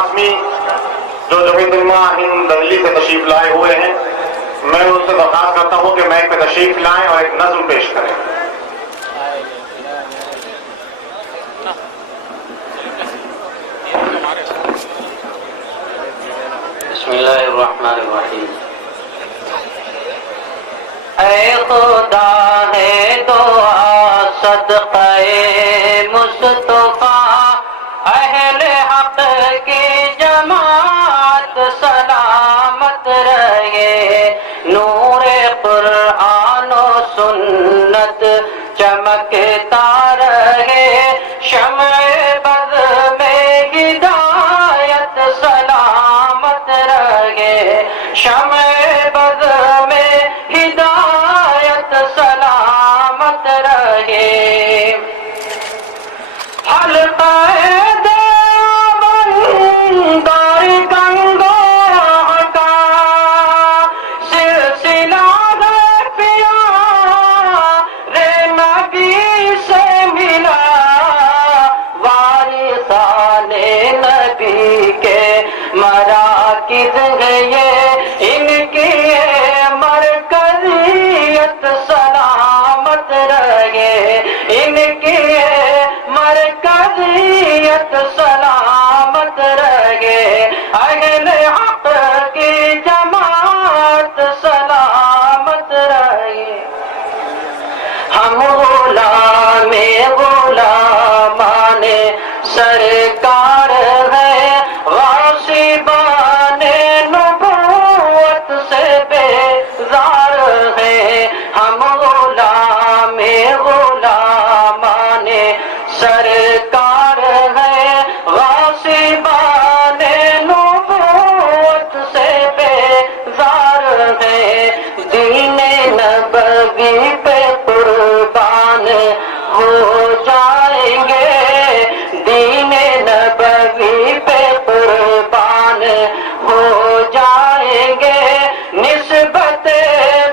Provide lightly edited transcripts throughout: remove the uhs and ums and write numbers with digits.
قاسمی جو جمیعت علماء ہند دہلی سے تشریف لائے ہوئے ہیں، میں ان سے درخواست کرتا ہوں کہ مائک پہ تشریف لائیں اور ایک نظم پیش کریں۔ بسم اللہ الرحمن الرحیم۔ اے خدا ہے دعا صدقہ مصطفیٰ، اہل حق کی جماعت سلامت رہے، نور قرآن و سنت چمکتا رہے، شمع بز میں ہدایت سلامت رہے، شمع بز میں ہدایت سلامت رہے۔ حلقہ دار گنگا کا سلسلہ ہے پیارے نبی سے ملا، وارثان نبی کے مراکز ہے یہ، ان کی مرکزیت سلامت رہے، ان کی مرکزیت سلامت رہے، اہل حق کی جماعت سلامت رہے۔ ہم غلام غلامان سرکار ہیں، غاصبان نبوت سے بیزار ہیں، ہم غلام غلامان سرکار ہیں، غاصبان نبوت سے بیزار ہیں، دین نبوی پہ قربان ہو جائیں گے، دین نبوی پہ قربان ہو جائیں گے، نسبت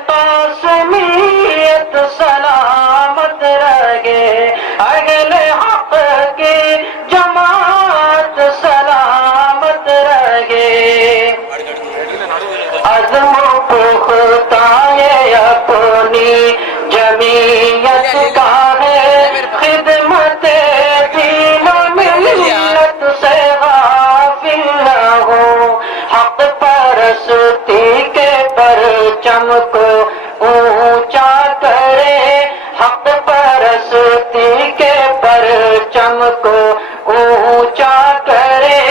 قاسمیت سلامت رہے، اہل حق کی جماعت سلامت رہے۔ عزم و پختۂ اپنی جمعیت کا ہے، خدمت دین و ملت سے غافل نہ ہو، حق پرستی کے پرچم کو اونچا کرے، حق پرستی کے پرچم کو اونچا کرے،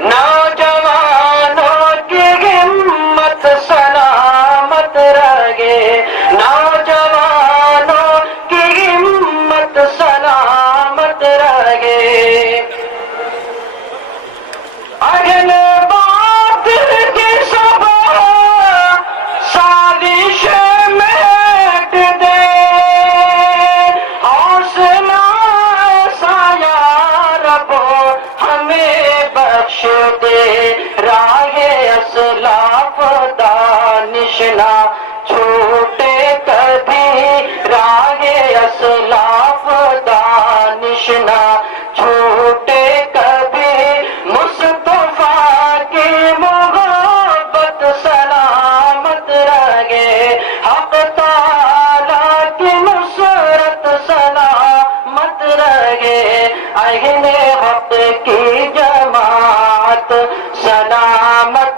نوجوانوں کی ہمت سلامت رہے، نوجوانوں کی ہمت سلامت رہے۔ اہل باطل کی سب سازش میٹ دے، حوصلہ ایسا یا رب ہمیں بخش دے، راہ اسلاف دانش نہ چھوٹے کبھی، راہ اسلاف دانش نہ چھوٹے کبھی، مصطفیٰ کی محبت سلامت رہے، حق تعالیٰ کی نصرت سلامت رہے، اہل حق کی جماعت سلامت